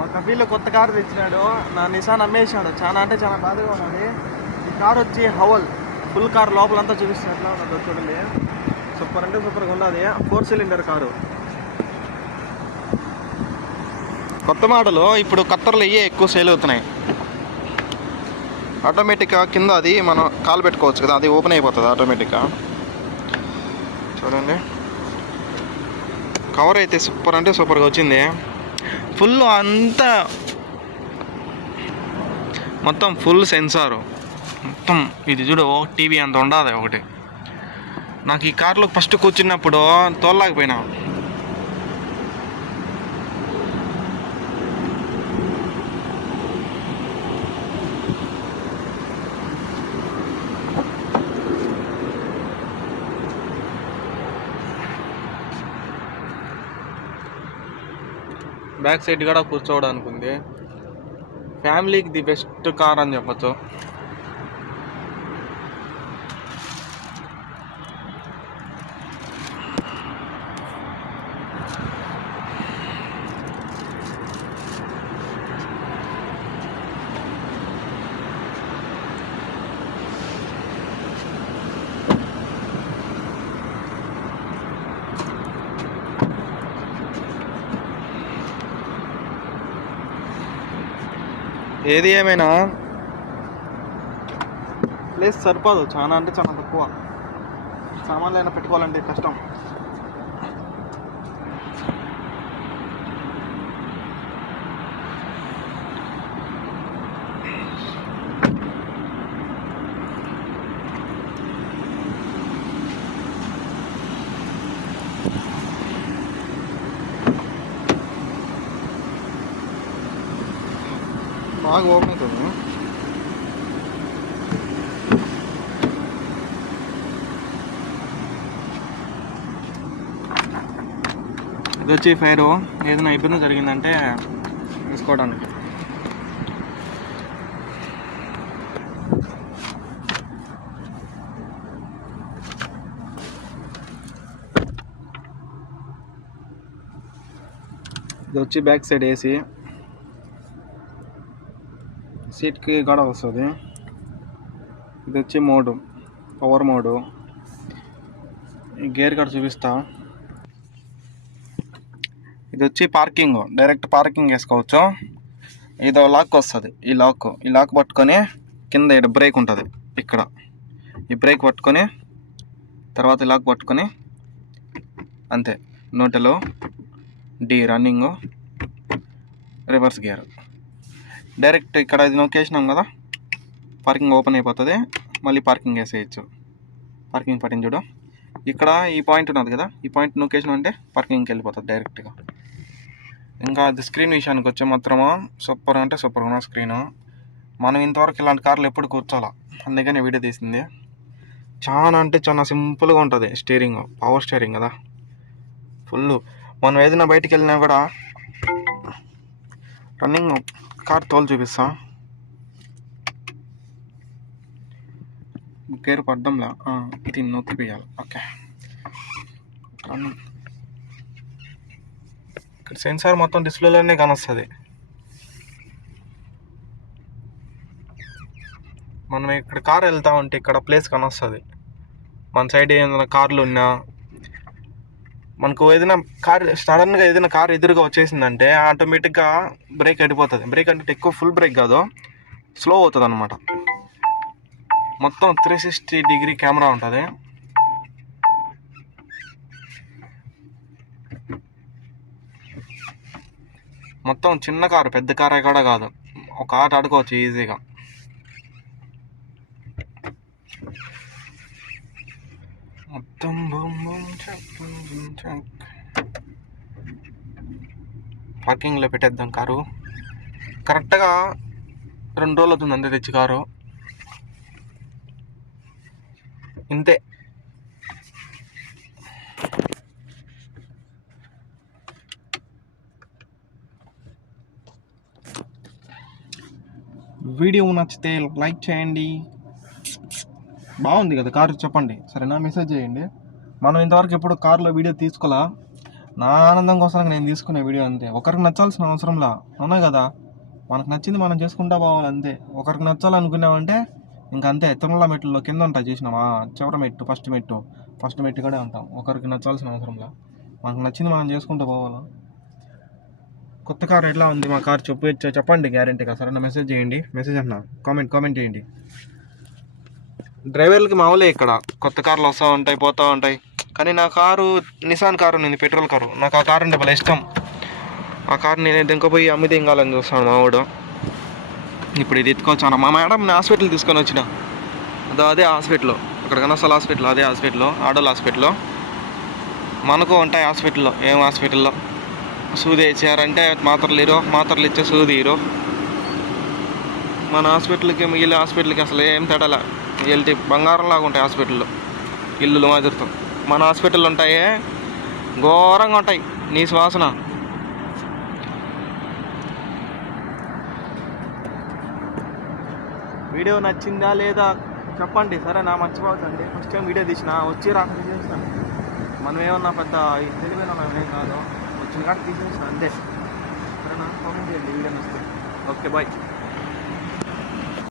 మా కపిల్ కొత్త కారు తెచ్చినాడు. నా నిసాన్ అమ్మేసాడు చాలా అంటే చాలా బాధగా ఉన్నది. ఈ కార్ వచ్చి హవల్. ఫుల్ కార్ లోపలంతా చూపిస్తున్నట్లు ఉన్నది చూడండి. సూపర్ అంటే సూపర్గా ఉన్నది. Four cylinder car. కొత్త మోడలు ఇప్పుడు కత్తర్లు అయ్యే ఎక్కువ సేల్ అవుతున్నాయి. ఆటోమేటిక్గా కింద అది మనం కాలు పెట్టుకోవచ్చు కదా అది ఓపెన్ అయిపోతుంది ఆటోమేటిక్గా చూడండి. కవర్ అయితే సూపర్ అంటే సూపర్గా వచ్చింది. ఫుల్ అంతా మొత్తం ఫుల్ సెన్సారు. మొత్తం ఇది చూడు ఓ టీవీ అంత ఉండదు ఒకటి. నాకు ఈ కార్లో ఫస్ట్ కూర్చున్నప్పుడు తోలలేకపోయినా బ్యాక్ సైడ్ కూడా కూర్చోవడానికి ఉంది ఫ్యామిలీకి ది బెస్ట్ కార్ అని చెప్పొచ్చు. ఏది ఏమైనా? ప్లేస్ సరిపోదు. చాలా అంటే చాలా తక్కువ. సామాన్లు అయినా పెట్టుకోవాలంటే కష్టం. బాగా ఓపెన్ అవుతుంది. ఇది వచ్చి ఫైర్. ఏదైనా ఇబ్బంది జరిగిందంటే తీసుకోవడానికి. ఇది వచ్చి బ్యాక్ సైడ్ ఏసీ. సీట్కి కూడా వస్తుంది. ఇది వచ్చి మోడు పవర్ మోడు. ఈ గేర్ కూడా చూపిస్తా. ఇది వచ్చి పార్కింగ్ డైరెక్ట్ పార్కింగ్ వేసుకోవచ్చు. ఇదో లాక్ వస్తుంది ఈ లాక్. ఈ లాక్ పట్టుకొని కింద ఇక్కడ బ్రేక్ ఉంటుంది ఇక్కడ. ఈ బ్రేక్ పట్టుకొని తర్వాత లాక్ పట్టుకొని అంతే. నోటలో D running reverse gear. Direct ఇక్కడ ఇది నొక్కేసినాం కదా? పార్కింగ్ ఓపెన్ అయిపోతుంది. మళ్ళీ పార్కింగ్ వేసేయచ్చు. పార్కింగ్ పట్టిన చూడు. ఇక్కడ ఈ పాయింట్ ఉన్నది కదా? ఈ పాయింట్ నొక్కేసిన అంటే పార్కింగ్కి వెళ్ళిపోతుంది డైరెక్ట్గా. ఇంకా అది స్క్రీన్ విషయానికి వచ్చే మాత్రము? సూపర్ అంటే సూపర్ ఉన్న స్క్రీను. మనం ఇంతవరకు ఇలాంటి కార్లు ఎప్పుడు కూర్చోాలా? అందుకని వీడియో తీసింది. చాలా అంటే చాలా సింపుల్గా ఉంటుంది స్టీరింగ్ పవర్ స్టీరింగ్ కదా? ఫుల్ మనం ఏదైనా బయటికి వెళ్ళినా కూడా రన్నింగ్ కార్ తోలు చూపిస్తా. గేరు పడ్డంలా? దీన్ని ఇది నొక్కి వేయాలి ఓకే ఇక్కడ సెన్సార్ మొత్తం డిస్ప్లేలోనే కానొస్తుంది. మనం ఇక్కడ కార్ వెళ్తా ఉంటే ఇక్కడ ప్లేస్ కానొస్తుంది. మన సైడ్ ఏదైనా కార్లు ఉన్నా మనకు ఏదైనా కార్ సడన్గా ఏదైనా కార్ ఎదురుగా వచ్చేసిందంటే ఆటోమేటిక్గా బ్రేక్ అడిపోతుంది బ్రేక్ అంటే ఎక్కువ ఫుల్ బ్రేక్ కాదు స్లో అవుతుంది అనమాట మొత్తం త్రీ సిక్స్టీ డిగ్రీ కెమెరా ఉంటుంది. మొత్తం చిన్న కారు పెద్ద కారే కూడా కాదు. ఒక ఆట ఆడుకోవచ్చు ఈజీగా మొత్తం బూమ్ బూమ్ చక్ బూమ్ బూమ్ చక్. పార్కింగ్లో పెట్టేద్దాం కారు. కరెక్ట్గా రెండు రోజులు అవుతుంది అంతే తెచ్చి కారు. ఇంతే. వీడియో నచ్చితే లైక్ చేయండి. బాగుంది కదా కారు చెప్పండి. సరేనా? మెసేజ్ చేయండి. మనం ఇంతవరకు ఎప్పుడు కార్లో వీడియో తీసుకోలా? నా ఆనందం కోసం నేను తీసుకునే వీడియో అంతే. ఒకరికి నచ్చాల్సిన అవసరంలా? అవునా కదా? మనకు నచ్చింది మనం చేసుకుంటా పోవాలి అంతే. ఒకరికి నచ్చాలనుకున్నామంటే ఇంక అంతే. తిరుమల మెట్టులో కింద ఉంటా చేసినామా? చివరి మెట్టు ఫస్ట్ మెట్టు. ఫస్ట్ మెట్టు కూడా ఉంటాం ఒకరికి నచ్చాల్సిన అవసరంలా? మనకు నచ్చింది మనం చేసుకుంటూ పోవాలి? కొత్త కార్ ఎట్లా ఉంది? మా కార్ చెప్పు చెప్పండి గ్యారంటీగా. సరేనా? మెసేజ్ చేయండి. మెసేజ్ అన్నా? కామెంట్ కామెంట్ చేయండి. డ్రైవర్లకి మామూలే ఇక్కడ. కొత్త కార్లు వస్తూ ఉంటాయి పోతూ ఉంటాయి. కానీ నా కారు నిసాన్ కారు నేను పెట్రోల్ కారు. నాకు ఆ కారు అంటే భలే ఇష్టం. ఆ కారు నేను దింకపోయి అమ్మి దింగాలని చూస్తాను మా వాడు. ఇప్పుడు ఇది ఎత్తుకొచ్చాను. మా మేడం హాస్పిటల్ తీసుకొని వచ్చిన. అదో అదే హాస్పిటల్. అక్కడ కనసాల హాస్పిటల్ అదే హాస్పిటల్ ఆడోల్ హాస్పిటల్లో మనకు ఉంటాయి హాస్పిటల్లో ఏం హాస్పిటల్లో సూది ఇచ్చారంటే మాత్రలు ఇరో మాత్రలు ఇచ్చే సూది ఇరో మన హాస్పిటల్కి మిగిలిన హాస్పిటల్కి అసలు ఏం తేడాల వెళ్తే బంగారం లాగా ఉంటాయి హాస్పిటల్లో. ఇల్లులు మాదిరితో. మన హాస్పిటల్ ఉంటాయి ఘోరంగా ఉంటాయి నీ శ్వాసన. వీడియో నచ్చిందా లేదా చెప్పండి. సరే నా మర్చిపోవద్దండి. ఫస్ట్ టైం వీడియో తీసిన వచ్చి రాక తీసేస్తాను మనం ఏమన్నా పెద్ద తెలివైన ఏం కాదు. వచ్చిన కాడ తీసేస్తాను అంతే. సరేనా? కామెంట్ చేయండి వీడియో నచ్చితే. Okay bye.